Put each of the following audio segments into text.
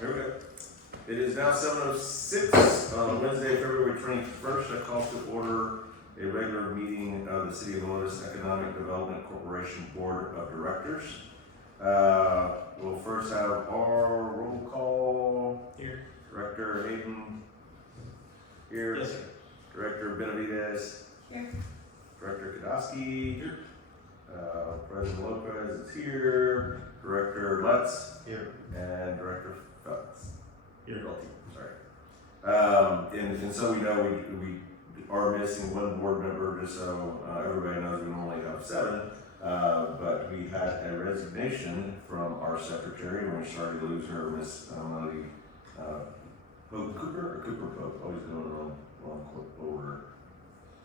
here we go. It is now 7:06 on Wednesday, February 21st. I call to order a regular meeting of the City of Helotes Economic Development Corporation Board of Directors. We'll first have our roll call. Here. Director Hayden. Here. Yes, sir. Director Benavidez. Here. Director Kadowski. Here. President Lopez is here. Director Lutz. Here. And Director Feltz. Here. Sorry. And so we know we are missing one board member, just so everybody knows we normally have 7. But we had a resignation from our secretary when we started to lose her, Miss Melody Pope Cooper, or Cooper Pope, always doing the wrong order.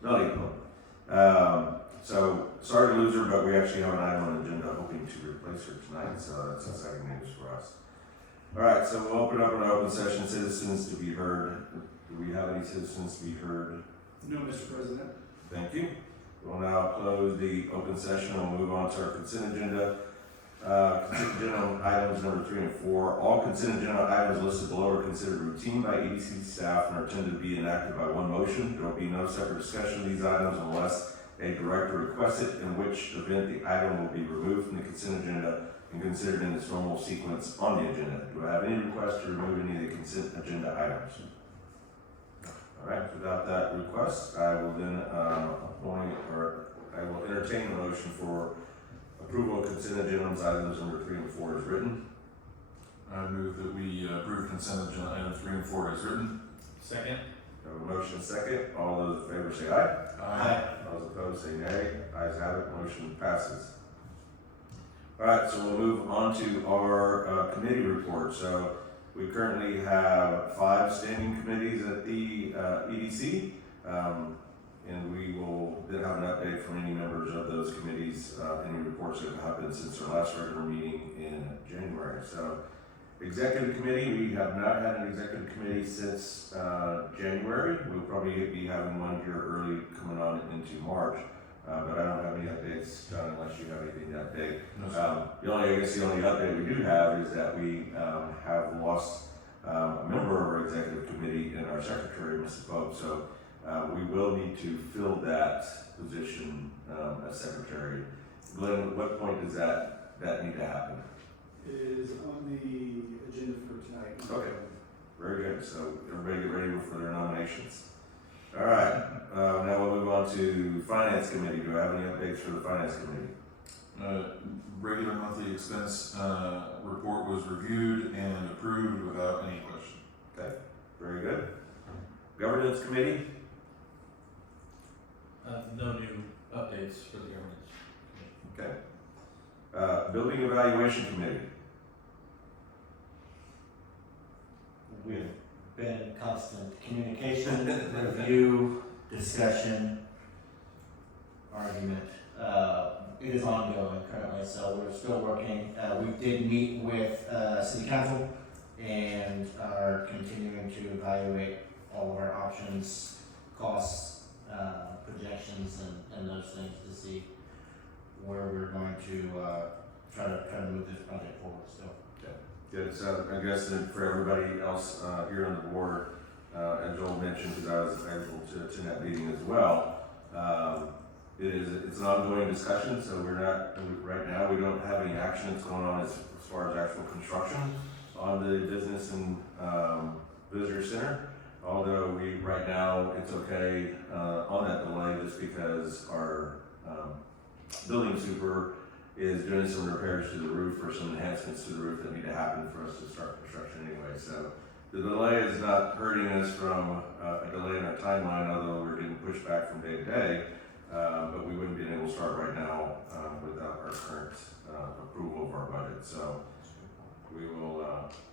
Melody Pope. So sorry to lose her, but we actually have an item on the agenda hoping to replace her tonight, so that's exciting news for us. All right, so we'll open up an open session, citizens to be heard. Do we have any citizens to be heard? No, Mr. President. Thank you. We'll now close the open session. We'll move on to our consent agenda. Consent agenda items number 3 and 4. All consent agenda items listed below are considered routine by EDC staff and are intended to be enacted by one motion. There will be no separate discussion of these items unless a director requests it, in which event the item will be removed from the consent agenda and considered in its normal sequence on the agenda. Do I have any requests to remove any of the consent agenda items? All right, without that request, I will then I will entertain a motion for approval of consent agenda items number 3 and 4 as written. I move that we approve consent agenda items 3 and 4 as written. Second. I have a motion second. All those in favor say aye. Aye. Those opposed say nay. Ayes have it. Motion passes. All right, so we'll move on to our committee report. So we currently have 5 standing committees at the EDC, and we will then have an update from any members of those committees, any reports that have happened since our last regular meeting in January. So executive committee, we have not had an executive committee since January. We'll probably be having one here early coming on into March. But I don't have any updates, John, unless you have anything to update. No, The only update we do have is that we have lost a member of our executive committee and our secretary, Mrs. Pope. So we will need to fill that position as secretary. Glenn, at what point does that need to happen? It is on the agenda for tonight. Okay. Very good. So everybody get ready for their nominations. All right, now we'll move on to Finance Committee. Do I have any updates for the Finance Committee? Regular monthly expense report was reviewed and approved without any question. Okay, very good. Governance Committee? No new updates for the governance. Okay. Building Evaluation Committee? We've been in constant communication, review, discussion, argument. It is ongoing currently, so we're still working. We did meet with City Council and are continuing to evaluate all of our options, costs, projections, and those things to see where we're going to try to move this project forward still. Good. So I guess that for everybody else here on the board, as Joel mentioned, because I was able to attend that meeting as well, it's an ongoing discussion. So right now we don't have any action that's going on as far as actual construction on the business and visitor center. Although right now it's okay on that delay just because our building super is doing some repairs to the roof or some enhancements to the roof that need to happen for us to start construction anyway. So the delay is not hurting us from a delay in our timeline, although we're getting pushed back from day to day. But we wouldn't be able to start right now without our current approval of our budget. So we will,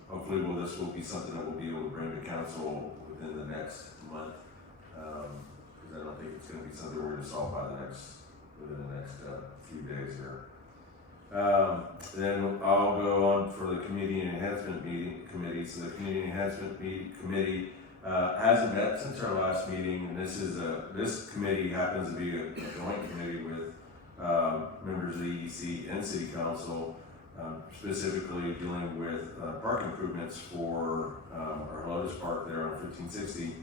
hopefully this will be something that we'll be able to bring to council within the next month. Because I don't think it's going to be something we're going to solve within the next few days here. Then I'll go on for the Community Enhancement Committee. So the Community Enhancement Committee hasn't met since our last meeting, and this committee happens to be a joint committee with members of the EDC and City Council. specifically dealing with park improvements for our Helotes Park there on 1560.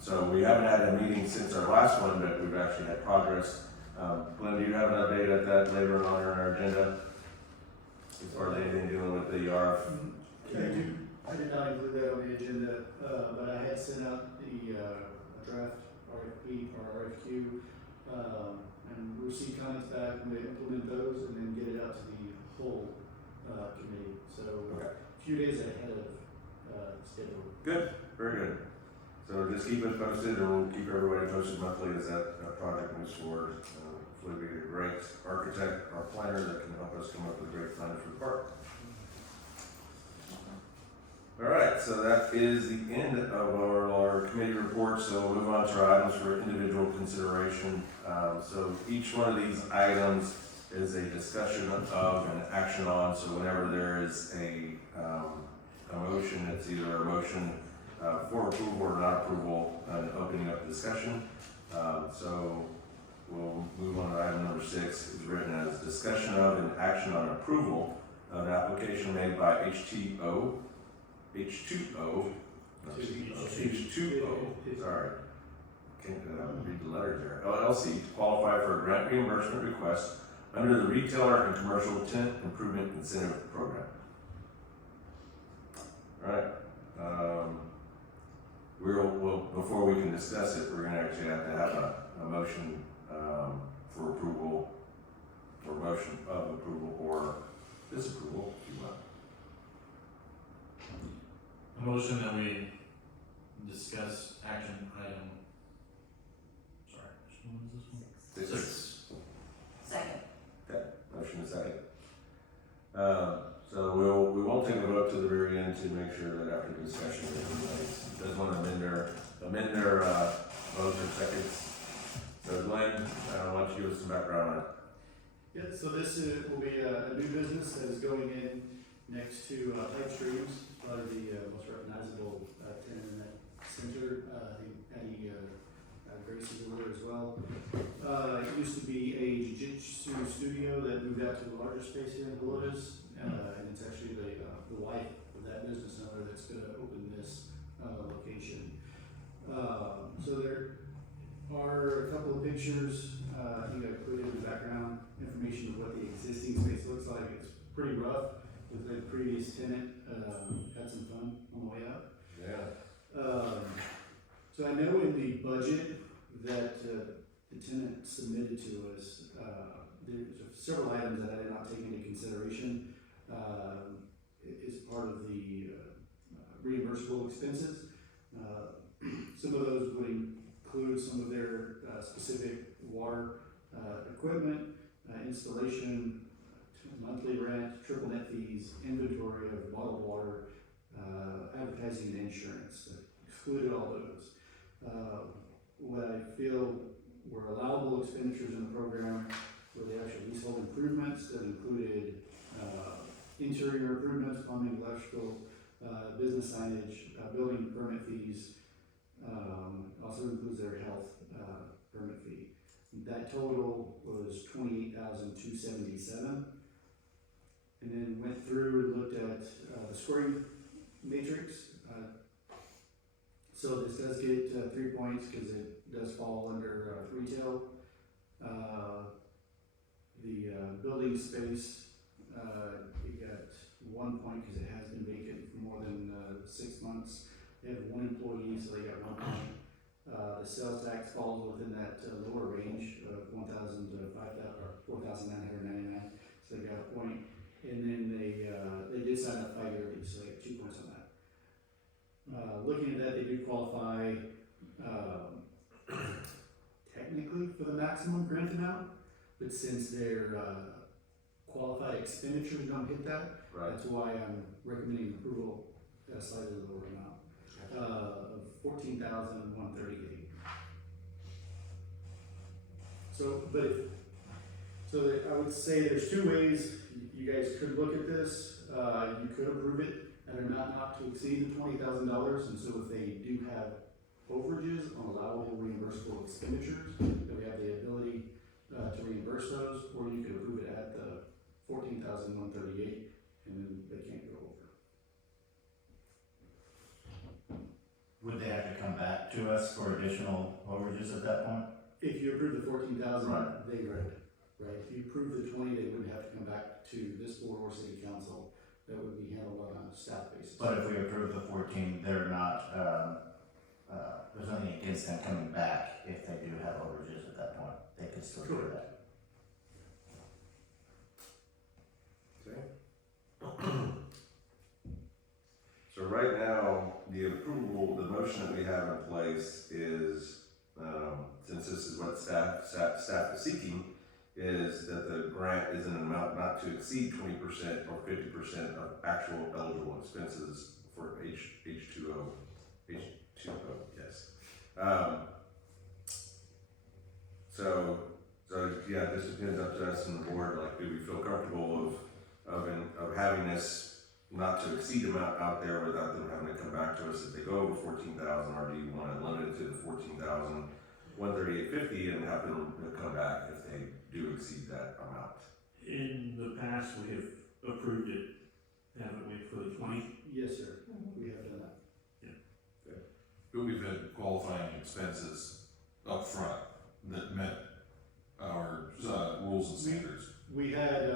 So we haven't had a meeting since our last one, but we've actually had progress. Glenn, do you have an update at that later on in our agenda? As far as anything dealing with the RF? I did not include that on the agenda, but I had sent out the draft RFP or RFQ, and received comments back, and they implement those and then get it out to the whole committee. So a few days ahead of schedule. Good, very good. So just keep us posted, and we'll keep everybody posted monthly as that project moves forward. Hopefully we get a great architect or planner that can help us come up with a great plan for the park. All right, so that is the end of our committee report. So we'll move on to our items for individual consideration. So each one of these items is a discussion of and action on. So whenever there is a motion, it's either a motion for approval or not approval, and opening up the discussion. So we'll move on to item number 6. It's written as discussion of and action on approval of an application made by H2O, sorry, can't read the letters there, LLC, to qualify for a grant reimbursement request under the Retailer and Commercial Tenant Improvement Incentive Program. All right. Well, before we can discuss it, we're going to actually have to have a motion for approval, or motion of approval or disapproval, if you will. A motion that we discuss action item, sorry, which one is this one? 6. Second. Okay, motion is second. So we won't take a vote to the very end to make sure that after discussion, if everybody does want to amend their votes or seconds. So Glenn, why don't you give us some background on it? Yeah, so this will be a new business that is going in next to Pipe Streams, probably the most recognizable tenant in that center. I think Patty Grace is over there as well. It used to be a jiu-jitsu studio that moved out to a larger space here in Helotes, and it's actually the wife of that business owner that's going to open this location. So there are a couple of pictures. I think I put in the background information of what the existing space looks like. It's pretty rough. With the previous tenant, had some fun on the way out. Yeah. So I know in the budget that the tenant submitted to us, there's several items that I did not take into consideration. Is part of the reimbursable expenses. Some of those would include some of their specific water equipment, installation, monthly rent, triple net fees, inventory of bottled water, advertising and insurance. Excluded all those. What I feel were allowable expenditures in the program were the actual leasehold improvements that included interior improvements, plumbing, electrical, business signage, building permit fees. Also includes their health permit fee. That total was $28,277. And then went through and looked at the scoring matrix. So this does get 3 points because it does fall under retail. The building space, it got 1 point because it has been vacant for more than 6 months. They have 1 employee, so they got 1 point. The sales tax falls within that lower range of 1,000 to 5,000 or 4,999, so they got 1 point. And then they did sign up 5-year lease, so they got 2 points on that. Looking at that, they do qualify technically for the maximum grant amount, but since their qualified expenditures don't hit that, Right. that's why I'm recommending approval at a slightly lower amount of $14,138. So I would say there's 2 ways you guys could look at this. You could approve it at an amount not to exceed the $20,000, and so if they do have overages on allowable reimbursable expenditures, then we have the ability to reimburse those, or you could approve it at the $14,138, and then they can't go over. Would they have to come back to us for additional overages at that point? If you approve the 14,000, Right. they would, right? If you approve the 20, they wouldn't have to come back to this board or city council. That would be handled on a staff basis. But if we approve the 14, they're not, there's nothing against them coming back if they do have overages at that point. They could still do Correct. that. So right now, the approval, the motion that we have in place is, since this is what staff is seeking, is that the grant is an amount not to exceed 20% or 50% of actual eligible expenses for H2O, yes. So yeah, this depends up to us and the board, like, do we feel comfortable of having this not to exceed amount out there without them having to come back to us if they go over 14,000, or do you want to limit it to the 14,138.50 and have them come back if they do exceed that amount? In the past, we have approved it, haven't we, for the 20? Yes, sir. We have done that. But we've had qualifying expenses up front that met our rules and standards. We had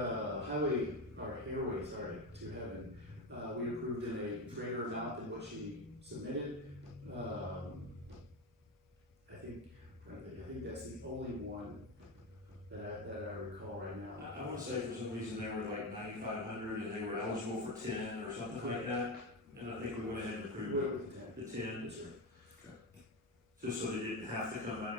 Airway, sorry, to heaven. We approved in a greater amount than what she submitted. I think that's the only one that I recall right now. I want to say for some reason they were like 9,500 and they were eligible for 10 or something like that. And I think we went ahead and We approved went with the 10. the 10, Yes, sir. just so they didn't have to come back.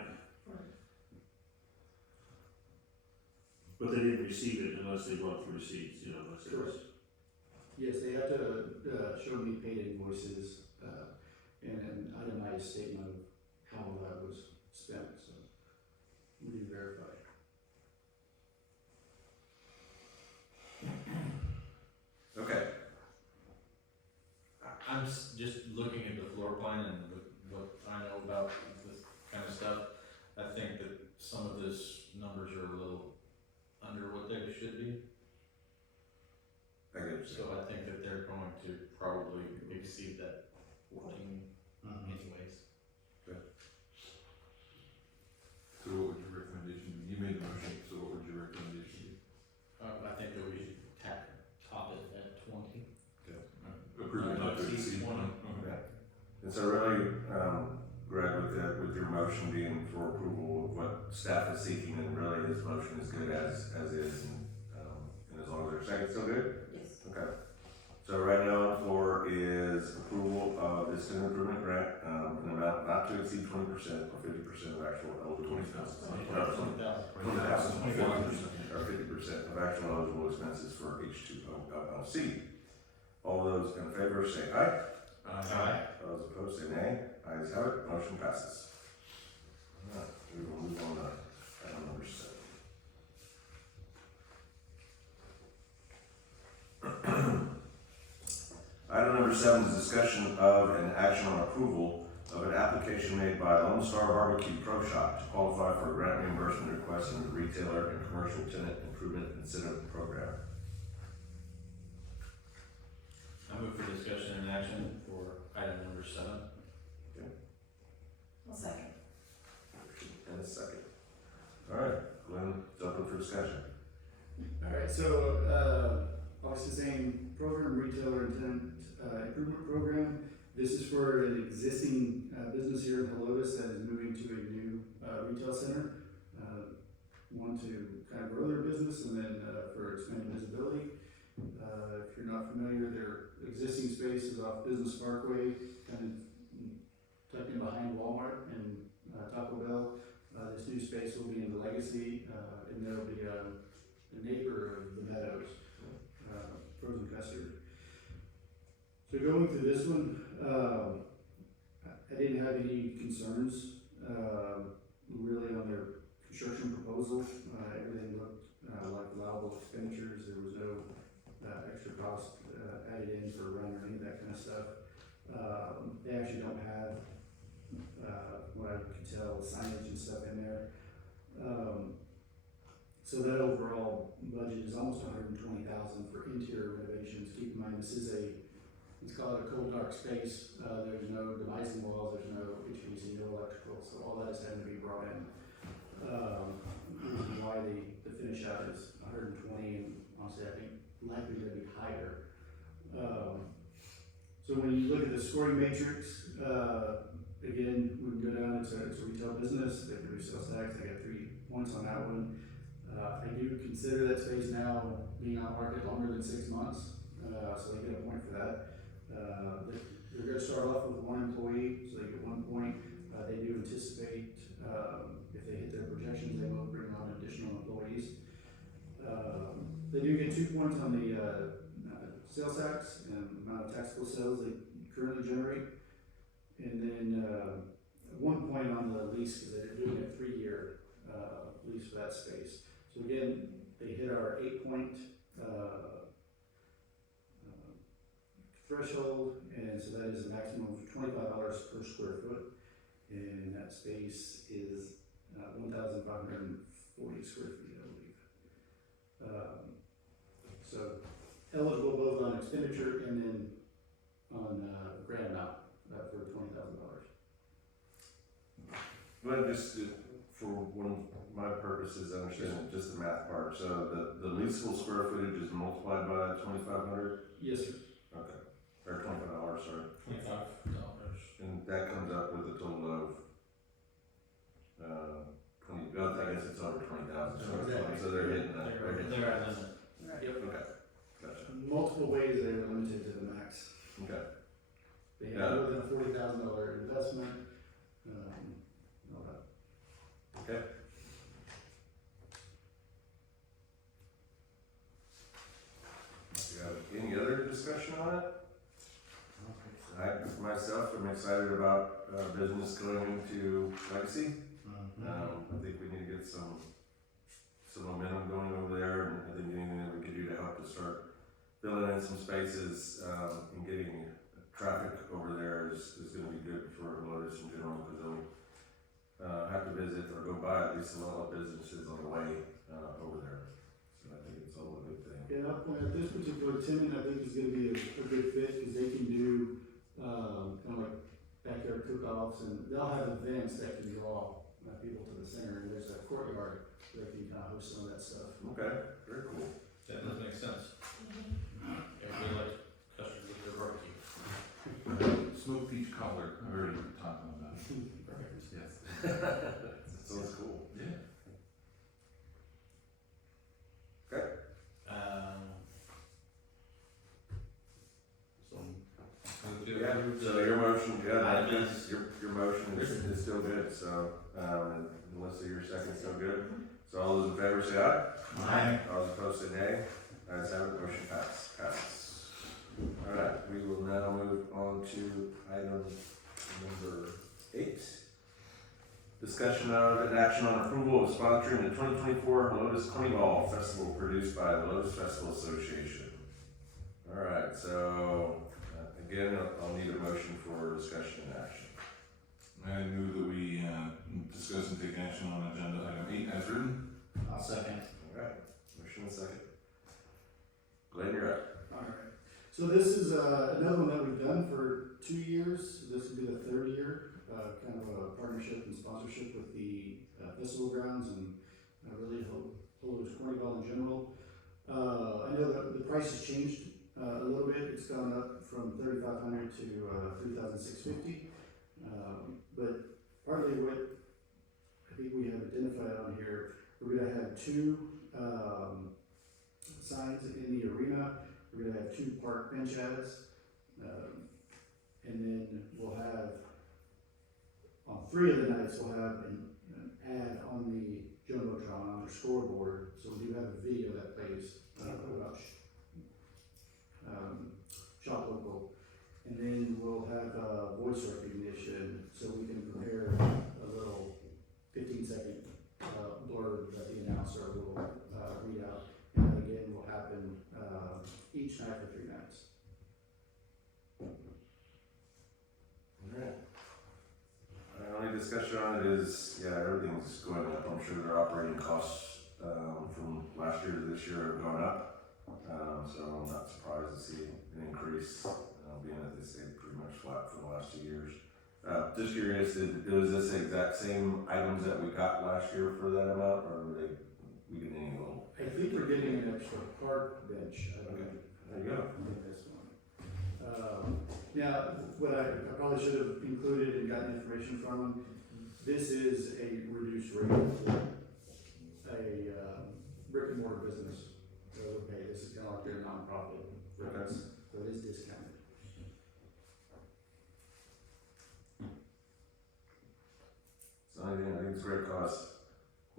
But they didn't receive it unless they brought the receipts, unless it was. Correct. Yes, they have to show me paid invoices and an itemized statement of how that was spent, so we need to verify. Okay. I'm just looking at the floor plan and what I know about this kind of stuff. I think that some of these numbers are a little under what they should be. I get you. So I think that they're going to probably exceed that 14 anyways. So what would your recommendation be? You made the motion, so what would your recommendation be? I think that we should top it at 20. Approve it not to exceed 20. Okay. And so really, Greg, with your motion being for approval of what staff is seeking, and really this motion is good as is, and as long as there's second, still good? Yes. Okay. So right now on the floor is approval of this tenant improvement grant, an amount not to exceed 20% or 50% of actual eligible expenses. 20,000 or 50% of actual eligible expenses for H2O LLC. All those in favor say aye. Aye. Those opposed say nay. Ayes have it, motion passes. All right, we will move on to item number 7. Item number 7 is discussion of and action on approval of an application made by Lone Star Barbecue Pro Shop to qualify for a grant reimbursement request in the retailer and commercial tenant improvement incentive program. I move for discussion and action for item number 7. I'll second. And a second. All right, Glenn, it's open for discussion. All right, so obviously same program, retailer and tenant improvement program. This is for an existing business here in Helotes that is moving to a new retail center. One to kind of grow their business and then for expanded visibility. If you're not familiar, their existing space is off Business Parkway, kind of tucked in behind Walmart and Taco Bell. This new space will be in the Legacy, and there will be a neighbor of the Meadows, frozen custard. So going through this one, I didn't have any concerns really on their construction proposal. Everything looked like allowable expenditures. There was no extra cost added in for rent or any of that kind of stuff. They actually don't have, what I can tell, signage and stuff in there. So that overall budget is almost $120,000 for interior renovations. Keep in mind, this is let's call it a cold dark space. There's no demising walls, there's no HVAC, no electrical, so all that is having to be brought in. Reason why the finish out is 120, and honestly, I think likely to be higher. So when you look at the scoring matrix, again, we can go down, it's a retail business, they produce sales tax, they got 3 points on that one. I do consider that space now being on market longer than 6 months, so they get a point for that. They're gonna start off with 1 employee, so they get 1 point. They do anticipate, if they hit their projections, they will bring on additional employees. They do get 2 points on the sales tax and amount of taxable sales they currently generate. And then 1 point on the lease, because they're doing a 3-year lease for that space. So again, they hit our 8-point threshold, and so that is a maximum of $25 per square foot, and that space is 1,540 square feet, I believe. So eligible both on expenditure and then on grant amount for $20,000. But just for one of my purposes, I understand just the math part. So the leasable square footage is multiplied by 2,500? Yes, sir. Okay. Or $25, sorry. $25. And that comes up with a total of 20, well, I guess it's over 20,000. So they're hitting that. They're at limit. Yep. Okay. Gotcha. Multiple ways they are limited to the max. Okay. They have more than a $40,000 investment. All that. Okay. You have any other discussion on it? I myself am excited about business going into Legacy. I think we need to get some momentum going over there, and I think anything that we could do to help to start filling in some spaces and getting traffic over there is going to be good for Helotes in general, because they'll have to visit or go by at least a lot of businesses on the way over there. So I think it's all a good thing. Yeah, I'll point out this particular tenant, I think is gonna be a good fit, because they can do, kind of like backyard cook-offs, and they'll have events that can draw people to the center, and there's a courtyard where they can kind of host some of that stuff. Okay, very cool. That does make sense. Everybody likes custard with their barbecue. Smoked peach cobbler, I heard you talking about it. Yes. Sounds cool. Yeah. Yeah, so your motion, yeah, your motion is still good, so, Melissa, your second's still good. So all those in favor say aye. Aye. All those opposed say nay. Ayes have it, motion passes. Alright, we will now move on to item number 8. Discussion of and action on approval of sponsoring the 2024 Helotes Carnival Festival produced by the Helotes Festival Association. Alright, so again, I'll need a motion for discussion and action. I move that we discuss and take action on agenda item 8 as written. I'll second. Alright, motion and second. Glenn, you're up. Alright, so this is another one that we've done for 2 years. This will be the 3rd year, kind of a partnership and sponsorship with the festival grounds and really Helotes Carnival in general. I know that the price has changed a little bit. It's gone up from $3,500 to $3,650. But partly what I think we have identified on here, we're going to have 2 signs in the arena. We're going to have 2 park bench ads, and then we'll have on 3 of the nights we'll have an ad on the jumbotron on their scoreboard. So we do have a video that plays about shop local, and then we'll have voice recognition, so we can prepare a little 15-second blurb that the announcer will read out, and that again will happen each night for 3 nights. Alright. Only discussion on it is, yeah, everything's going up. I'm sure their operating costs from last year to this year have gone up. So I'm not surprised to see an increase, being that they stayed pretty much flat for the last 2 years. Just curious, was this the exact same items that we got last year for that amount, or were we getting any little? I think we're getting an extra park bench, I believe. There you go. I think that's one. Now, what I probably should have included and gotten information from them, this is a reduced rate for a brick and mortar business. So would pay. This is kind of like their nonprofit rates, so it is discounted. So I think it's a great cause.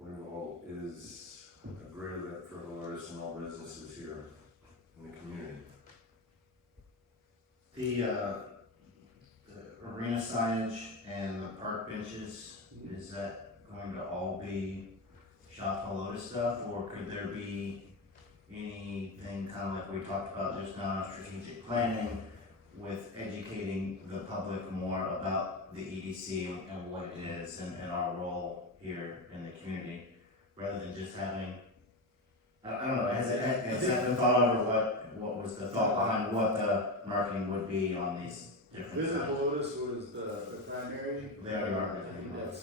Winterval is a great event for Helotes and all businesses here in the community. The arena signage and the park benches, is that going to all be shop Helotes stuff, or could there be anything kind of like we talked about just now in strategic planning with educating the public more about the EDC and what it is and our role here in the community, rather than just having, I don't know, has that been thought of, or what was the thought behind what the marketing would be on these different Visit sides? Helotes was the primary. They are I marketing. think that's.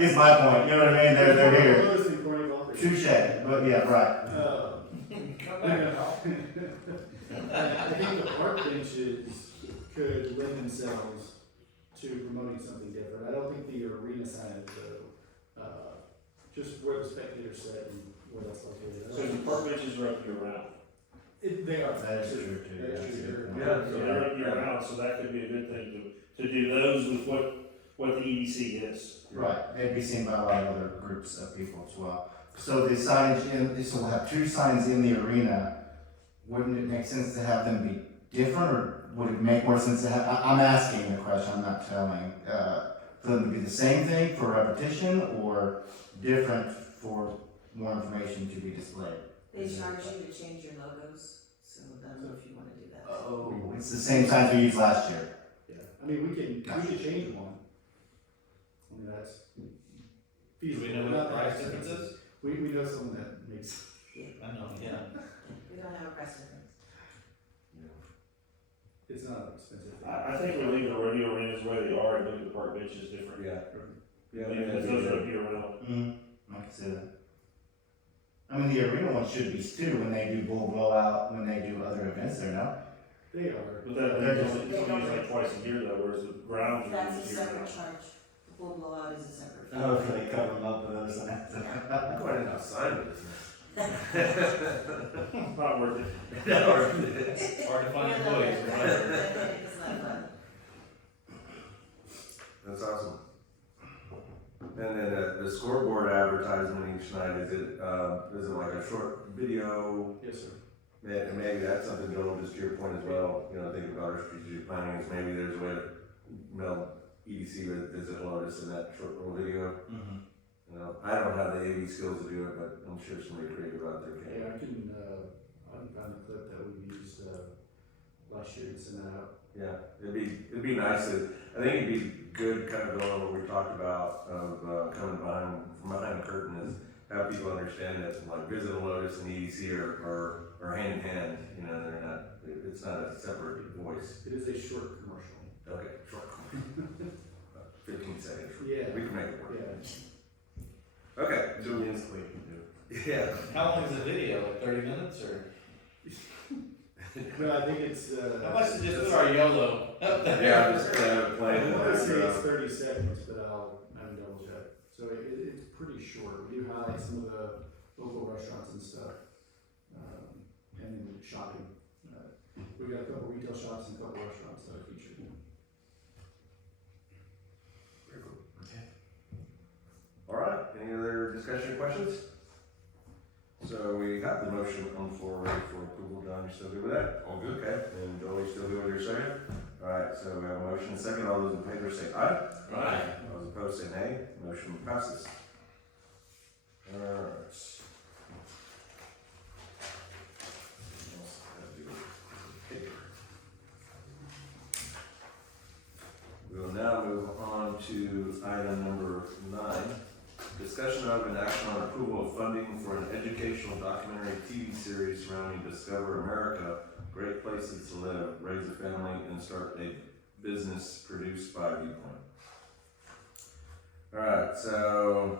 Is my point, you know what I mean, they're here. Helotes and Corning Golf. Touche, but yeah, right. I think the park benches could lend themselves to promoting something different. I don't think the arena signage, though, just where the spectators sit and where that's located. So the park benches are up year round. They are. That is true too. That is true. Yeah. So they're up year round, so that could be a good thing to do those with what the EDC is. Right, they'd be seen by a lot of other groups of people as well. So the signage this will have two signs in the arena. Wouldn't it make sense to have them be different, or would it make more sense to have, I'm asking the question, I'm not telling, for them to be the same thing for repetition, or different for more information to be displayed? They charge you to change your logos, so I don't know if you wanna do that. Oh, it's the same signs we used last year. Yeah, I mean, we can change one. I mean, that's Do feasible. we know what Not the that price expensive. difference is? We know someone that makes, I know, yeah. We don't have a price difference. it's not expensive. I think we leave the rodeo arenas where they are and look at the park benches different. Yeah. Yeah. Because those are up year round. I can see that. I mean, the arena one should be too, when they do bull blowout, when they do other events there, no? They are. But it's only used like twice a year though, whereas the grounds are That's a used year separate round. charge. The bull blowout is a separate. fee. Oh, so they cover them up with other signs. I'm going in outside of this. Not worth it. It's hard to find Yeah, employees, no, right? it's not fun. That's awesome. And then the scoreboard advertisement each night, is it like a short video? Yes, sir. And maybe that's something, Joel, just to your point as well, think about our strategic planning, is maybe there's a way to meld EDC with Visit Helotes in that short little video. I don't have the AV skills to do it, but I'm sure somebody creative out there can. Yeah, I can find the clip that we used last year and send that out. Yeah, it'd be nice. I think it'd be good, kind of going on what we talked about of coming from behind the curtain, is have people understand that like Visit Helotes and EDC are hand in hand. They're not. It's not a separate voice. It is a short commercial. Okay, short. 15 seconds. Yeah. We can make it work. Yeah. Okay. So yeah. How long is the video, like 30 minutes, or? No, I think it's. How much to just put our YOLO up there? Yeah, I'm just I playing. want to say it's 30 seconds, but I haven't double checked. So it's pretty short. We do highlight some of the local restaurants and stuff, and then shopping. We've got a couple retail shops and a couple restaurants that are featured. Very cool. Okay. All right. Any other discussion or questions? So we got the motion on the floor ready for approval. John, you still good with that? All good. Okay. And Joey, still good with your second? All right. So we have a motion and a second. All those in favor say aye. Right. All those opposed say nay. Motion passes. All right. We will now move on to item number 9. discussion of and action on approval of funding for an educational documentary TV series surrounding Discover America, Great Places to Live, Raise a Family, and Start a Business, produced by Viewpoint. Alright, so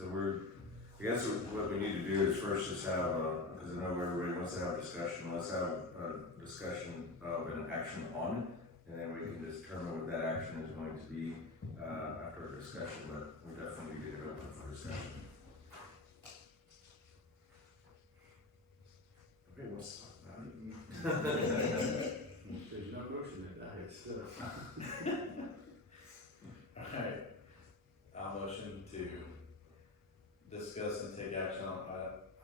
I guess what we need to do is first just have because I know everybody wants to have a discussion, let's have a discussion of an action on it, and then we can determine what that action is going to be after a discussion, but we definitely need to get it open for discussion. Okay, let's talk about it. There's no motion in that, it's, Alright, I'll motion to discuss and take action on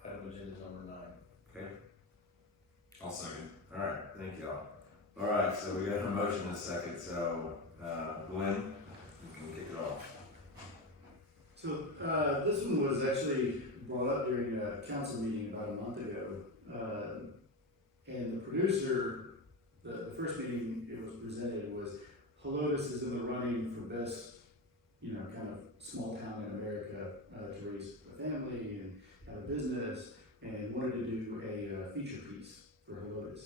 item agenda number 9. I'll second. Alright, thank y'all. Alright, so we got a motion and a second, so Glenn, you can kick it off. So, this one was actually brought up during a council meeting about a month ago. And the producer, the first meeting it was presented was, Helotes is in the running for best, kind of small town in America, to raise a family and have a business, and wanted to do a feature piece for Helotes.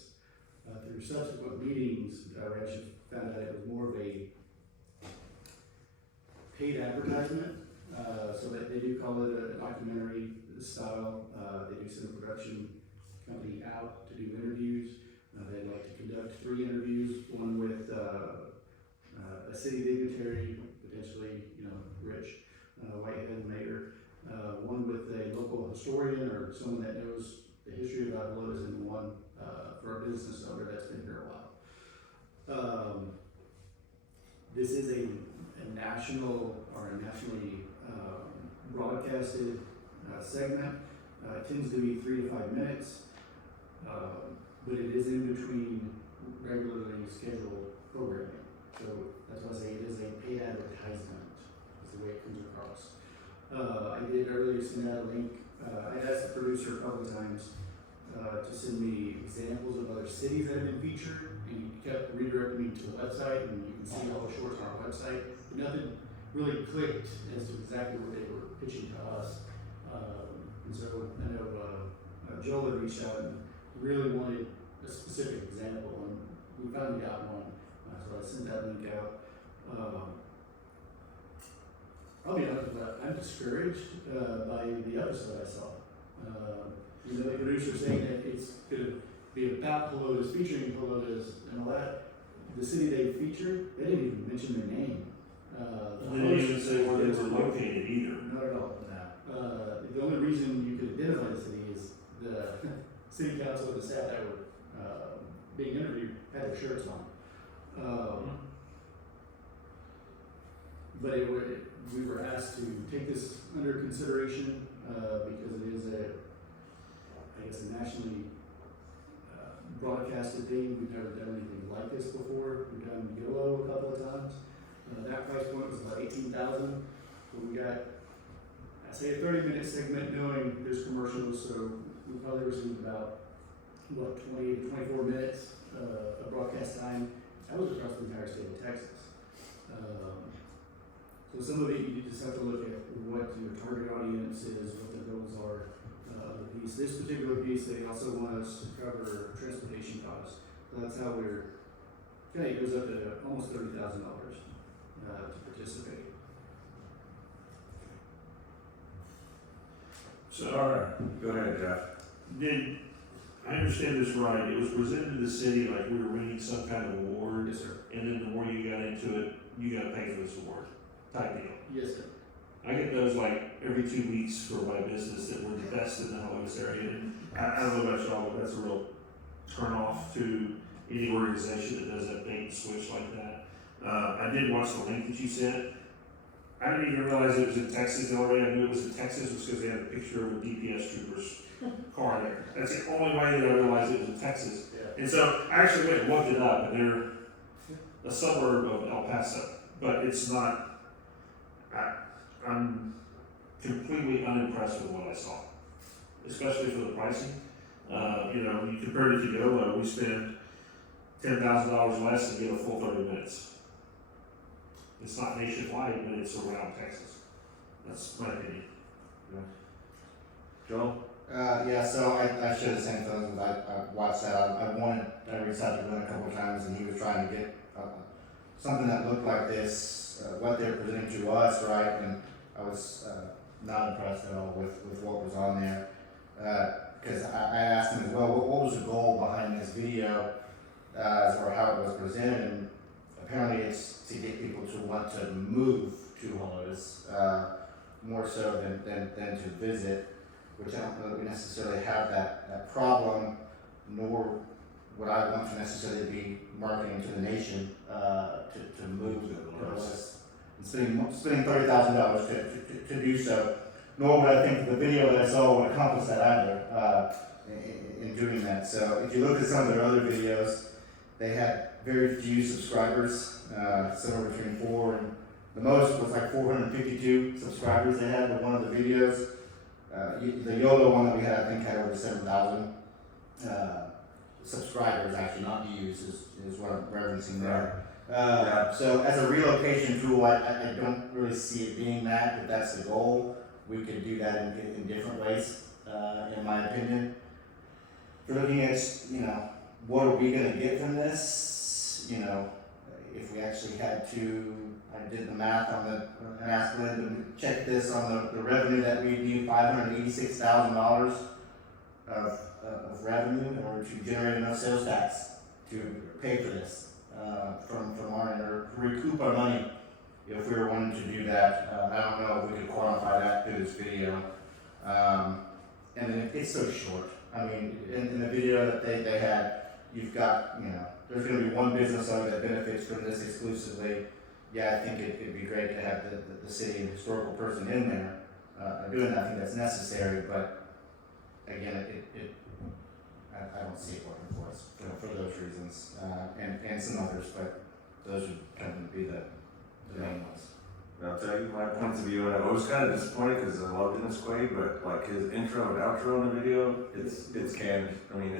Through subsequent meetings, I actually found out it was more of a paid advertisement, so that they do call it a documentary style. They do send a production company out to do interviews. They'd like to conduct 3 interviews, one with a city dignitary, potentially, rich, white-headed mayor, one with a local historian or someone that knows the history about Helotes, and one for a business owner that's been here a while. This is a national or a nationally broadcasted segment. It tends to be 3 to 5 minutes, but it is in between regularly scheduled programming. So that's why I say it is a paid advertisement, is the way it comes across. I did earlier send out a link. I asked the producer a couple of times to send me examples of other cities that have been featured, and he kept redirecting me to the website, and you can see all the shorts on our website. But nothing really clicked as to exactly what they were pitching to us. And so I know Joel had reached out and really wanted a specific example, and we finally got one. So I sent that link out. I'll be honest with you, I'm discouraged by the episode I saw. The producer saying that it's going to be about Helotes, featuring Helotes, and all that. The city they featured, they didn't even mention their name. They didn't even say where they were located either. Not at all. The only reason you could identify the city is the city council and the staff that were being interviewed had their shirts on. But we were asked to take this under consideration because it is a nationally broadcasted thing. We've never done anything like this before. We've done YOLO a couple of times. That price point was about $18,000. So we got, I say, a 30-minute segment, knowing there's commercials. So we probably received about 20 to 24 minutes of broadcast time. That was across the entire state of Texas. So some of it you just have to look at what your target audience is, what the goals are of the piece. This particular piece, they also want us to cover transportation costs. So that's how it goes up to almost $30,000 to participate. So, Alright, go ahead, Jeff. did I understand this right? It was presented to the city like we were winning some kind of award, Yes, sir. and then the more you got into it, you got to pay for this award type deal. Yes, sir. I get those like every 2 weeks for my business that we're the best in the Helotes area. And I don't know about y'all, but that's a real turn off to any organization that does that bait and switch like that. I did watch the link that you sent. I didn't even realize it was in Texas. The only way I knew it was in Texas was because they had a picture of a DPS trooper's car there. That's the only way that I realized it was in Texas. Yeah. And so I actually went and looked it up, and they're a suburb of El Paso, but it's not. I'm completely unimpressed with what I saw, especially for the pricing. You compare it to YOLO, we spend $10,000 less and get a full 30 minutes. It's not nationwide, but it's around Texas. That's my opinion. Joel? Yeah, so I share the same feelings. I watched that. I reached out to Glenn a couple of times, and he was trying to get something that looked like this, what they're presenting to us, right? And I was not impressed at all with what was on there. Because I asked him as well, what was the goal behind this video, or how it was presented? And apparently it's to get people to want to move to Helotes, more so than to visit, which I don't know that we necessarily have that problem, nor would I want to necessarily be marketing to the nation to move to Helotes and spending $30,000 to do so. Nor would I think the video that I saw would accomplish that either in doing that. So if you look at some of their other videos, they had very few subscribers, somewhere between 4 and the most was like 452 subscribers they had with one of the videos. The YOLO one that we had, I think, had over 7,000 subscribers, actually, not views, is what I'm referencing there. So as a relocation tool, I don't really see it being that. If that's the goal, we could do that in different ways, in my opinion. If you're looking at, what are we going to get from this? If we actually had to, I did the math and asked Glenn to check this on the revenue that we do, $586,000 of revenue in order to generate enough sales tax to pay for this from our end, or recoup our money if we were wanting to do that. I don't know if we could quantify that through this video. And then it's so short. I mean, in the video that they had, you've got, there's going to be one business owner that benefits from this exclusively. Yeah, I think it'd be great to have the city and historical person in there doing that. I think that's necessary, but again, I don't see it working for us for those reasons, and some others, but those would kind of be the main ones. I'll tell you my points of view, and I was kind of disappointed because I loved Dennis Quaid, but like his intro and outro in the video, it's canned. I mean,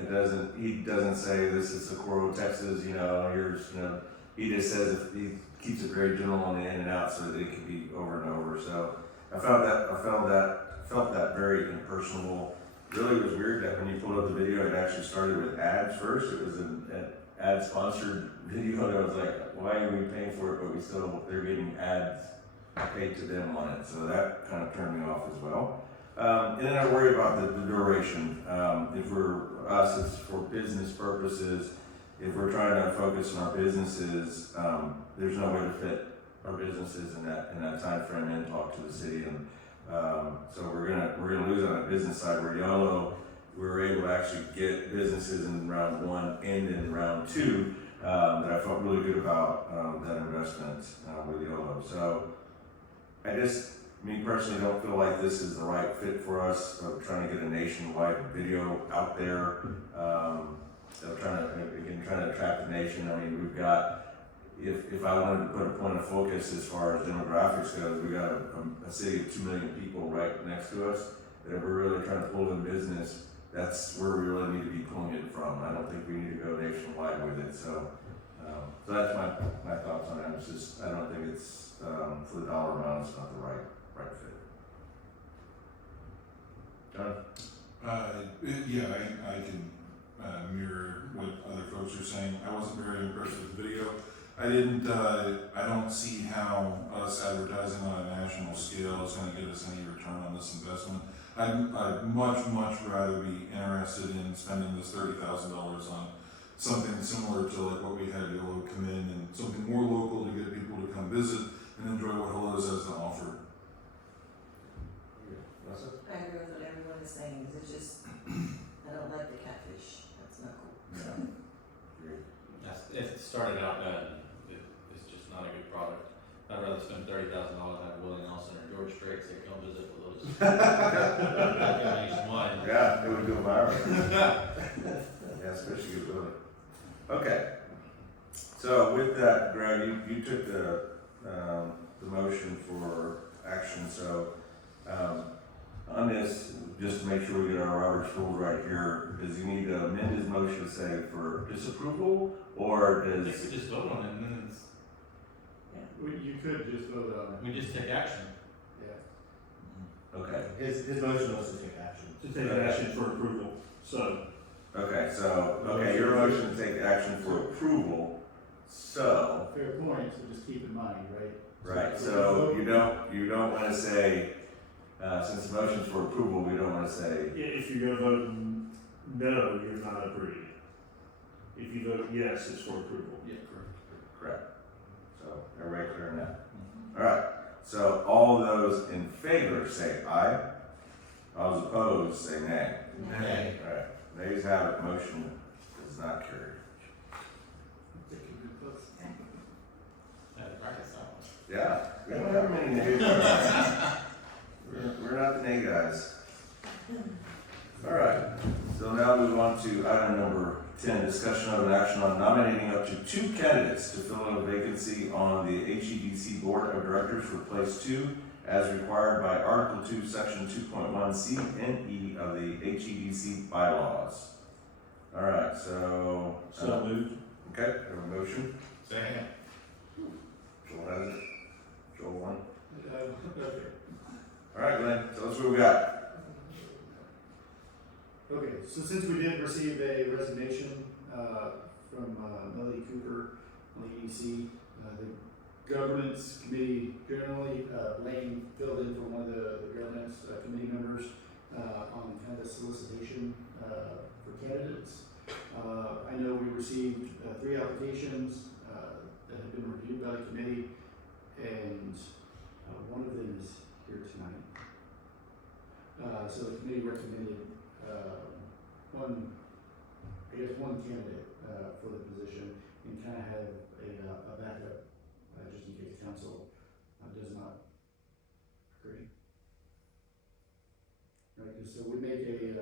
he doesn't say this is Socorro, Texas, here's, he just says he keeps it very general on the in and out so that it can be over and over. So I felt that very impersonal. Really, it was weird that when you pulled up the video, it actually started with ads first. It was an ad sponsored video, and I was like, why are we paying for it, but they're getting ads paid to them on it. So that kind of turned me off as well. And then I worry about the duration. If it's for business purposes, if we're trying to focus on our businesses, there's no way to fit our businesses in that time frame and talk to the city. And so we're gonna lose on the business side. We're YOLO. We were able to actually get businesses in round 1 and in round 2 that I felt really good about that investment with YOLO. So I just, me personally, don't feel like this is the right fit for us. Of trying to get a nationwide video out there. Trying to attract the nation. I mean, we've got, if I wanted to put a point of focus as far as demographics goes, we got a city of 2 million people right next to us, that if we're really trying to pull in business, that's where we really need to be pulling it from. I don't think we need to go nationwide with it. So that's my thoughts on it. It's just, I don't think it's, for the dollar amount, it's not the right fit. John? I can mirror what other folks are saying. I wasn't very impressed with the video. I don't see how us advertising on a national scale is going to get us any return on this investment. I'd much rather be interested in spending this $30,000 on something similar to like what we had YOLO come in, and something more local to get people to come visit and enjoy what Helotes has to offer. I agree with what everyone is saying, it's just, I don't like the catfish, that's not cool. If it started out bad, it's just not a good product. I'd rather spend $30,000 on have Willie Nelson or George Strait say come visit Helotes. Nationwide. Yeah, it would go viral. Yeah, especially with Willie. Okay. So with that, Greg, you took the motion for action. So on this, just to make sure we get our Robert's rules right here, does he need to amend his motion to say for disapproval, or I does? think we just vote on it and then it's. You could just vote on it. We just take action. Yeah. Okay, His motion was to take action. To take action for approval, so. okay, your motion to take action for approval, so, Fair point, so just keep in mind, right? right, so you don't wanna say, since the motion's for approval, we don't wanna say, If you're gonna vote no, you're not approving it. If you vote yes, it's for approval. Yeah, correct. So, everybody clear on that? Alright, so all those in favor say aye. All those opposed say nay. Nay. Alright, nays have it, motion is not carried. I had to practice that one. Yeah, we don't have many nays. We're not the nay guys. Alright, so now move on to item number 10, discussion of an action on nominating up to 2 candidates to fill in a vacancy on the HEDC Board of Directors for place 2 as required by Article 2, Section 2.1C and E of the HEDC bylaws. Alright, so. So moved. Okay, we have a motion. Second. Joel has it. Joel won. Okay. Alright, Glenn, tell us what we got. Okay, so since we did receive a resignation from Melody Cooper on the EDC, the governance committee generally, Lane filled in for one of the governance committee members on kind of the solicitation for candidates. I know we received 3 applications that have been reviewed by the committee, and one of them is here tonight. So the committee recommended one candidate for the position, and kind of have a backup just in case council does not agree. Right, so we make a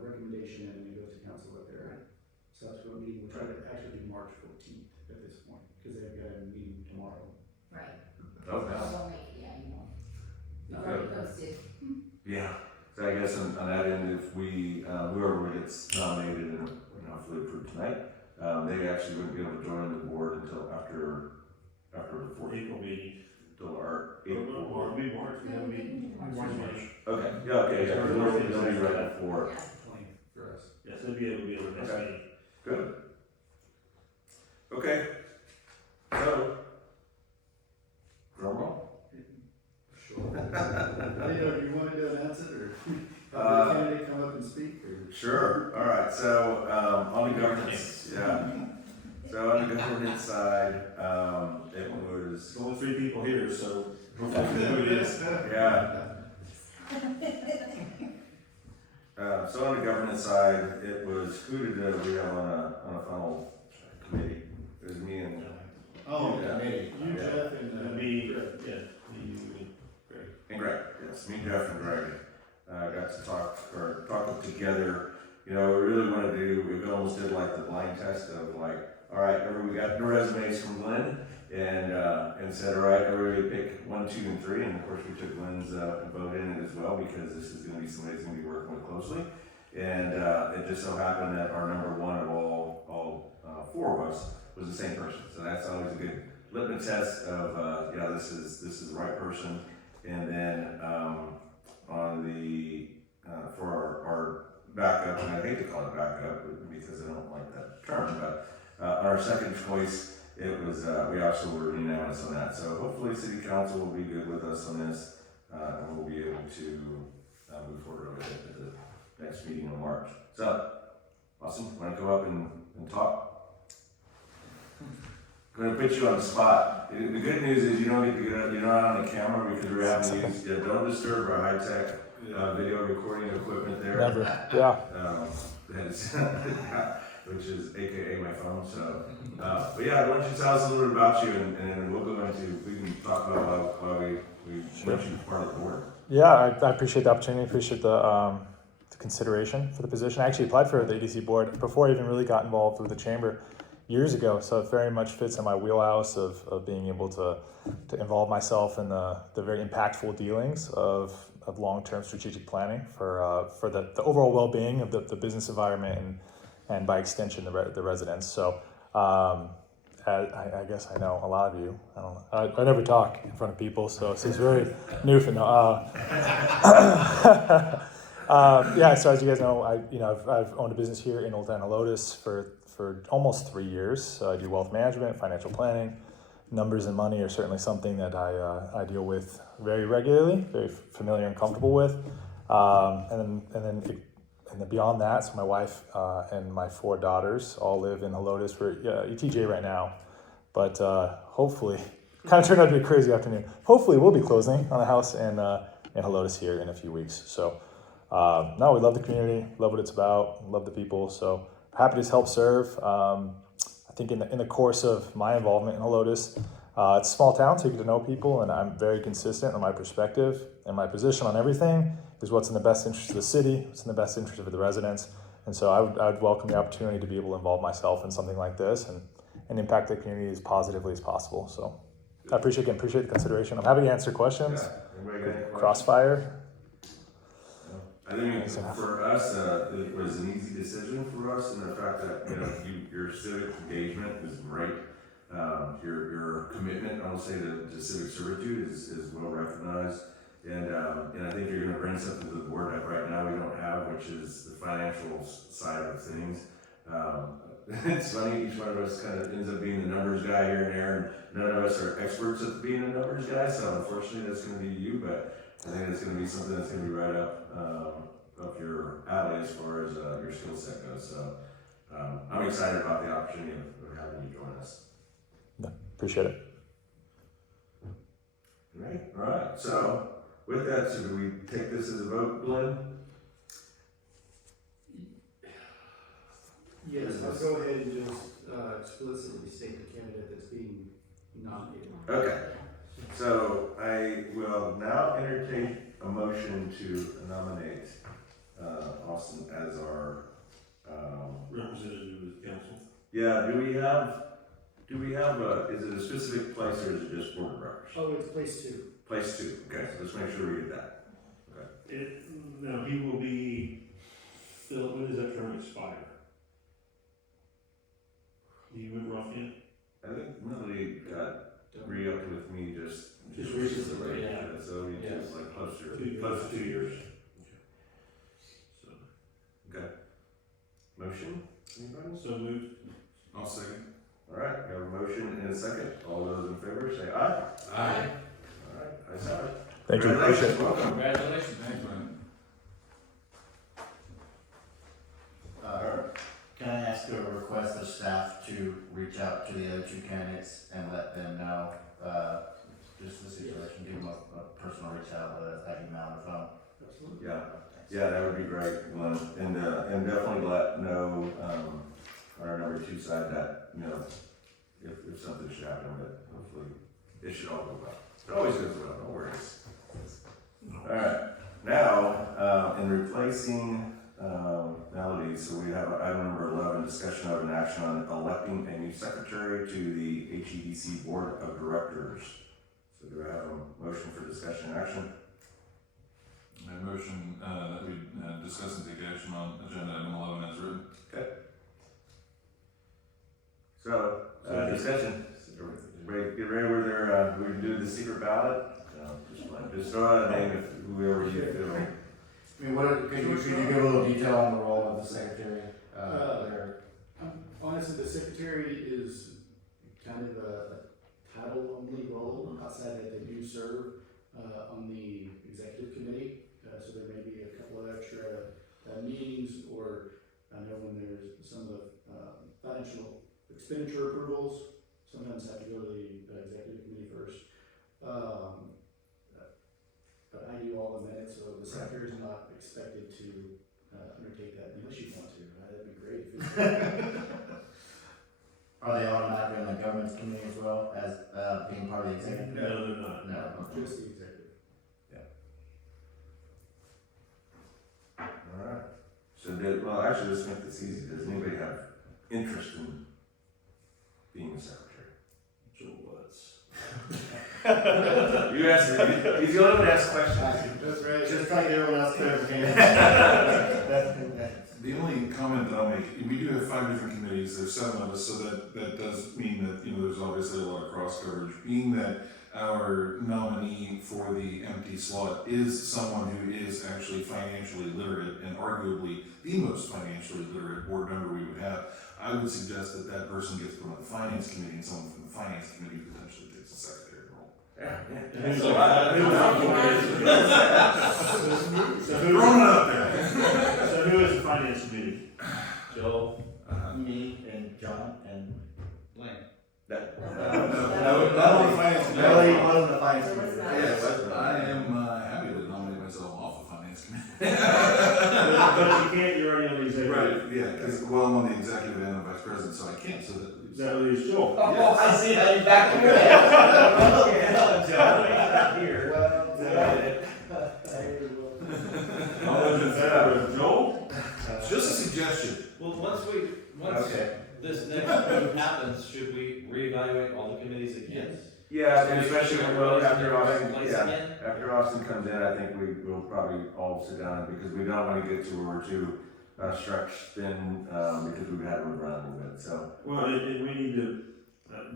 recommendation and it goes to council at their subsequent meeting. We'll try to actually do March 14th at this point, because they've got a meeting tomorrow. Right. Okay. We'll make it, yeah, you know. You've Okay. already posted. Yeah, so I guess on that end, if we, whoever gets nominated and hopefully approved tonight, they actually wouldn't be able to join the board until after the 14th, April meeting. till our Or April. it'll be March, we have a meeting. March. Okay, yeah, okay, yeah, they'll be right before. Yeah. 20 for us. Yes, it'll be able to be at the next Okay. meeting. Good. Okay, so, drum roll. Sure. I didn't know if you wanted to announce it, or have the candidate come up and speak, or? Sure, all right, so, on the governance, yeah. So on the governance side, it was, There's only 3 people here, so hopefully we know who it is. yeah. So on the governance side, it was, who did we have on a funnel committee? It was me and. Oh, Yeah. committee. You, Jeff, and Me, Greg. yeah, me, Greg. And Greg, yes, me, Jeff, and Greg, got to talk together. You know, we really want to do, we almost did like the blind test of like, all right, we got the resumes from Glenn, and said, all right, everybody pick 1, 2, and 3, and of course we took Glenn's vote in it as well, because this is going to be somebody who's going to be working with closely. And it just so happened that our number 1 of all 4 of us was the same person. So that's always a good litmus test of, yeah, this is the right person. And then on the, for our backup, and I hate to call it backup because I don't like that term, but on our second choice, it was, we also were unanimous on that. So hopefully City Council will be good with us on this, and we'll be able to move forward with it at the next meeting in March. So, awesome. Want to go up and talk? I'm going to put you on the spot. The good news is you don't get to get up, you're not on the camera because we're having to use, don't disturb our high-tech video recording equipment there. Never, yeah. Which is AKA my phone, so. But yeah, why don't you tell us a little bit about you and we'll go into, we can talk about why we want you part of the board. Yeah, I appreciate the opportunity, appreciate the consideration for the position. I actually applied for the EDC board before I even really got involved with the chamber years ago, so it very much fits in my wheelhouse of being able to involve myself in the very impactful dealings of long-term strategic planning for the overall well-being of the business environment and by extension the residents. So I guess I know a lot of you. I don't know. I never talk in front of people, so it's very new for me. Yeah, so as you guys know, I've owned a business here in Old Town Helotes for almost 3 years. So I do wealth management, financial planning. Numbers and money are certainly something that I deal with very regularly, very familiar and comfortable with. And then beyond that, so my wife and my 4 daughters all live in Helotes. We're ETJ right now, but hopefully, kind of turned out to be a crazy afternoon. Hopefully, we'll be closing on a house in Helotes here in a few weeks. So, no, we love the community, love what it's about, love the people. So happy to help serve. I think in the course of my involvement in Helotes, it's a small town, so you get to know people, and I'm very consistent on my perspective and my position on everything is what's in the best interest of the city, what's in the best interest of the residents. And so I would welcome the opportunity to be able to involve myself in something like this and impact the community as positively as possible. So I appreciate the consideration. I'm happy to answer questions. Yeah. Anybody got any questions? Crossfire. I think for us, it was an easy decision for us in the fact that, your civic engagement is great. Your commitment, I will say, to civic servitude is well recognized. And I think you're gonna bring something to the board that right now we don't have, which is the financial side of things. It's funny, each one of us kind of ends up being the numbers guy here and there, and none of us are experts at being a numbers guy, so unfortunately that's gonna be you, but I think it's going to be something that's going to be right up your alley as far as your skill set goes. So I'm excited about the opportunity of having you join us. Yeah, appreciate it. Great. All right. So with that, so do we take this as a vote, Glenn? Yes, I'll go ahead and just explicitly state the candidate that's being nominated. Okay. So I will now entertain a motion to nominate Austin as our Representative of the council. Yeah, do we have is it a specific place or is it just board of directors? Oh, it's place 2. Place 2, okay, so let's make sure we get that. Now, he will be, when does that term expire? Do you remember offhand? I think Melody got re-upped with me just recently, yeah. So we just like close to 2 years. So, Okay. Motion? Anybody? so moved. I'll second. All right, we have a motion and a second. All those in favor say aye. Aye. All right, ayes have it. Thank you. Appreciate it. Welcome. Congratulations. Thanks, man. Can I ask a request of staff to reach out to the other 2 candidates and let them know, just the situation, give them a personal reach out, whether it's that email or phone? Absolutely. Yeah, that would be great, Glenn. And definitely let know our number 2 side that, if something should happen, but hopefully it should all go well. It always goes well, no worries. All right, now, in replacing Melody, so we have item number 11, discussion of an action on electing a new secretary to the HEDC Board of Directors. So do I have a motion for discussion and action? I motion that we discuss and take action on agenda item 11 as written. Okay. So, discussion. Everybody get ready with their, we do the secret ballot. Just throw out a name if whoever you feel. I mean, could you give a little detail on the role of the secretary? Honestly, the secretary is kind of a title-only role outside that they do serve on the executive committee. So there may be a couple of extra meetings, or I know when there's some of the financial expenditure approvals, sometimes have to go to the executive committee first. But I do all the minutes, so the secretary is not expected to undertake that unless you want to. That'd be great. Are they automatically on the governance committee as well as being part of the executive? No, they're not. No. Just the executive. All right. So, actually, let's make this easy. Does anybody have interest in being a secretary? Joel Watts. You asked, he's the only one that asks questions. That's right. Just trying to get everyone else clarification. The only comment that I'll make, we do have 5 different committees, there's 7 of us, so that does mean that, there's obviously a lot of cross coverage. Being that our nominee for the empty slot is someone who is actually financially literate and arguably the most financially literate board member we would have, I would suggest that person gets put on the finance committee and someone from the finance committee potentially takes the secretary role. Who's So, Throwing it out there. So who is the finance committee? Joel, Me and John and Lane. No, not on the finance committee. Melody on the finance So what's committee. that? Yes, I am happy to nominate myself off the finance committee. But you can't, you're already on the executive. Right, yeah, because, well, I'm on the executive and I'm vice president, so I can't, so that. Is that what he's Joel? Oh, I see how you back away. Hello, John. Not here. All those in favor of Joel? Just a suggestion. Well, once Okay. this next move happens, should we reevaluate all the committees again? Yeah, and especially after Austin, Place yeah, again? after Austin comes in, I think we will probably all sit down, because we don't want to get too, we're too stretched thin, because we've had to move around a little bit, so. Well, we need to,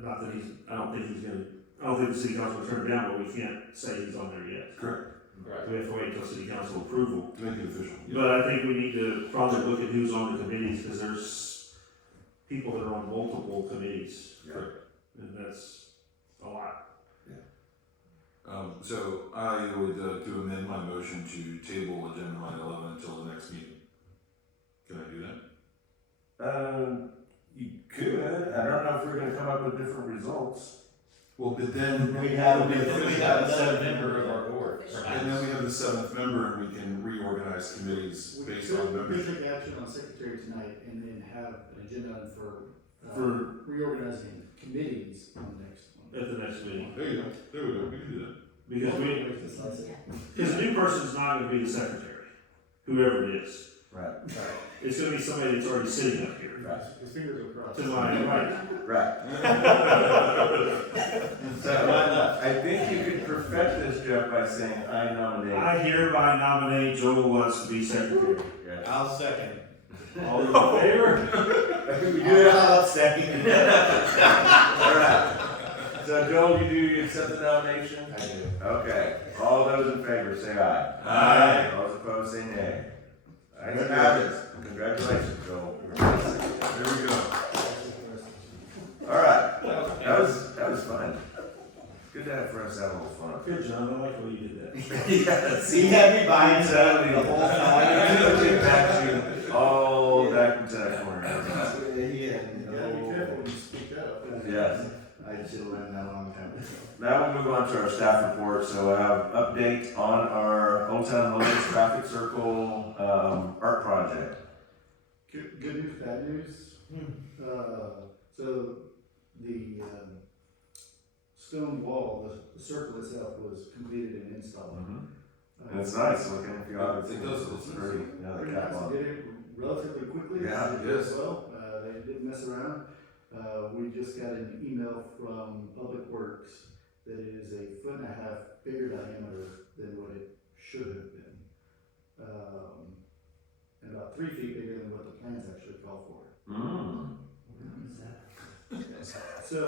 not that I don't think the city council will turn it down, but we can't say he's on there yet. Correct. Right. We have to wait until city council approval. To make it official. But I think we need to probably look at who's on the committees, because there's people that are on multiple committees. Correct. And that's a lot. So I would to amend my motion to table agenda line 11 until the next meeting. Can I do that? You could, I don't know if we're gonna come up with different results. Well, but then We have, Then we have another member member of our board, and then we have the 7th member, and we can reorganize committees We based on could membership. take action on secretary tonight and then have an agenda item for For- reorganizing committees on the next one. At the next meeting. There you go. There we go. We can do that. Because because the new person's not gonna be the secretary, whoever it is. Right. It's gonna be somebody that's already sitting up here. Right. His fingers are crossed. To my right. Right. So, I think you could perfect this, Jeff, by saying, I nominate. I hereby nominate Joel Lutz to be secretary. Yes. I'll second. All those in favor? We do that. I'll second. All right. So Joel, you accept the nomination? I do. Okay, all those in favor say aye. Aye. Those opposed say nay. Ayes have it. Congratulations, Joel. There we go. All right, that was fun. Good to have friends have a little fun. Good, John, I like the way you did that. Yeah, see, you had me buying time the whole time. Get back to all back into that corner. Yeah, You gotta be careful when you speak up. Yes. I should have learned that a long time ago. Now we'll move on to our staff report. So I have update on our Old Town Helotes traffic circle art project. Good news, bad news. So the stone wall, the circle itself was completed and installed. And it's nice looking if you haven't seen It does. It's pretty. Yeah, the Pretty cap nice, on. did it relatively quickly. Yeah, They it did is. well, they didn't mess around. We just got an email from Public Works that it is 1.5 foot bigger diameter than what it should have been. And about 3 feet bigger than what the plans actually call for. So,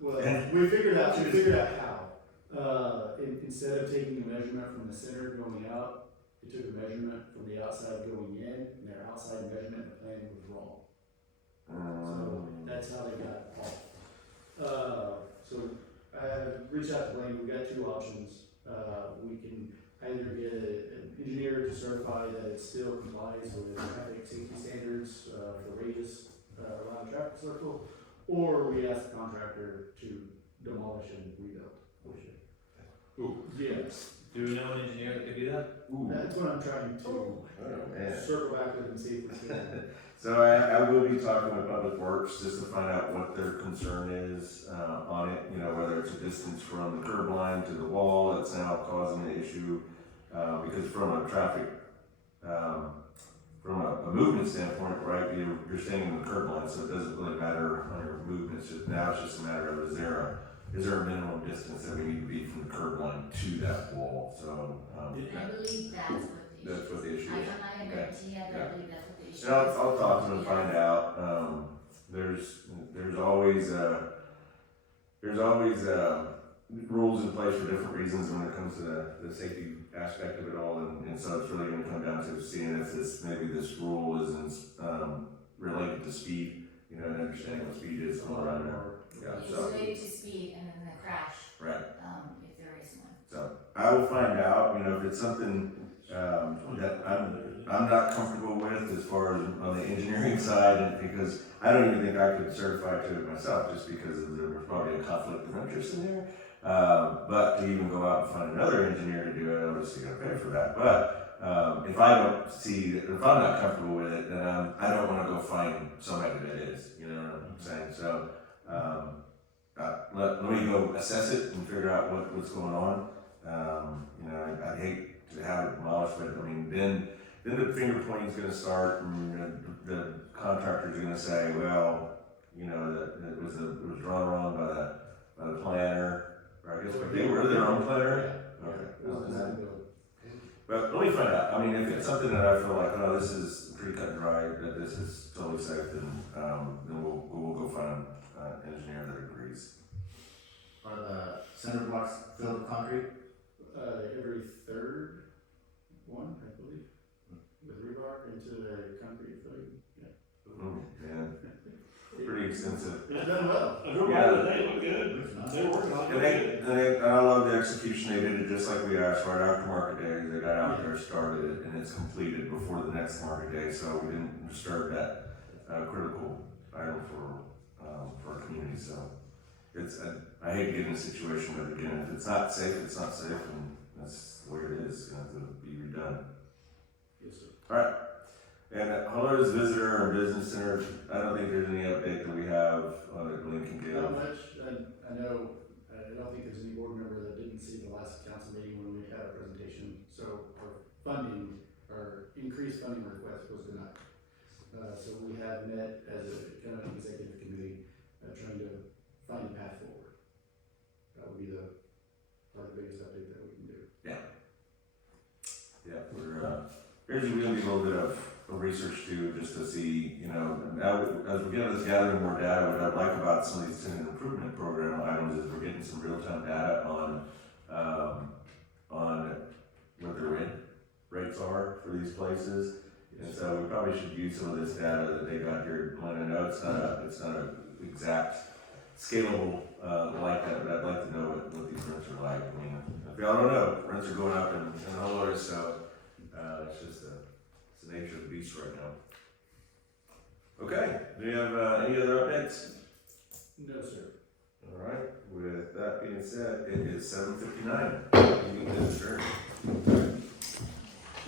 well, we figured out how. Instead of taking a measurement from the center going out, it took a measurement from the outside going in, and their outside measurement, the plan was wrong. So that's how they got off. So I reached out to Blaine, we got 2 options. We can either get an engineer to certify that it still complies with traffic safety standards for radius around the traffic circle, or we ask the contractor to demolish and rebuild. Ooh. Yes, Do we know an engineer that could do that? that's what I'm trying to Oh, man. circle back with and see if we can. So I will be talking with Public Works just to find out what their concern is on it, whether it's a distance from the curb line to the wall that's now causing the issue. Because from a traffic, from a movement standpoint, right, you're staying in the curb line, so it doesn't really matter on your movements. Now it's just a matter of is there is there a minimum distance that we need to be from the curb line to that wall? So, I believe that's what the issue I'm is. not gonna guarantee it, but I believe that's what the issue is. And I'll talk to them and find out. There's always rules in place for different reasons when it comes to the safety aspect of it all, and so it's really going to come down to seeing if maybe this rule isn't related to speed, you know, and understanding what speed is going around there. Yeah, It's so related to speed and then the crash, right. if there is one. So I will find out, you know, if it's something that I'm not comfortable with as far as on the engineering side, and because I don't even think I could certify to it myself, just because there was probably a conflict of interest in there. But to even go out and find another engineer to do it, obviously gonna pay for that. But if I don't see, if I'm not comfortable with it, then I don't want to go find somebody that is. You know what I'm saying? So let me go assess it and figure out what's going on. You know, I hate to have it demolished, but I mean, then the finger pointing's going to start, and the contractor's going to say, well, you know, that it was drawn wrong by the planner. Or I guess they were their own planner. Okay. But let me find out. I mean, if it's something that I feel like, oh, this is pretty cut and dry, that this is totally safe, then we'll go find an engineer that agrees. Are the cinder blocks filled with concrete? Every third one, I believe, with rebar into the concrete footing. Yeah. Oh man, pretty extensive. It's done well. I drove by the day, it looked good. They were working on it. And I love the execution. They did it just like we asked right after market day. They got out there, started it, and it's completed before the next market day. So we didn't disturb that critical item for our community. So it's I hate getting in a situation where again, if it's not safe, it's not safe, and that's the way it is. It's gonna have to be redone. Yes, sir. All right. And Helotes Visitor and Business Center, I don't think there's any update that we have that Glenn can give. Not much. I know, I don't think there's any board member that didn't see the last council meeting when we had a presentation. So our increased funding request was denied. So we have met as a kind of executive committee, trying to find a path forward. That would be probably the biggest update that we can do. Yeah, here's going to be a little bit of research too, just to see, you know, now as we're getting this gathering more data, what I'd like about some of these tenant improvement program items is we're getting some real-time data on what their rent rates are for these places. And so we probably should use some of this data that they got here. Glenn, I know it's not a exact scalable like that, but I'd like to know what these rents are like. I mean, if y'all don't know, rents are going up in Helotes, so it's just it's the nature of the beast right now. Okay, do you have any other updates? No, sir. All right, with that being said, it is 7:59. Meeting is adjourned.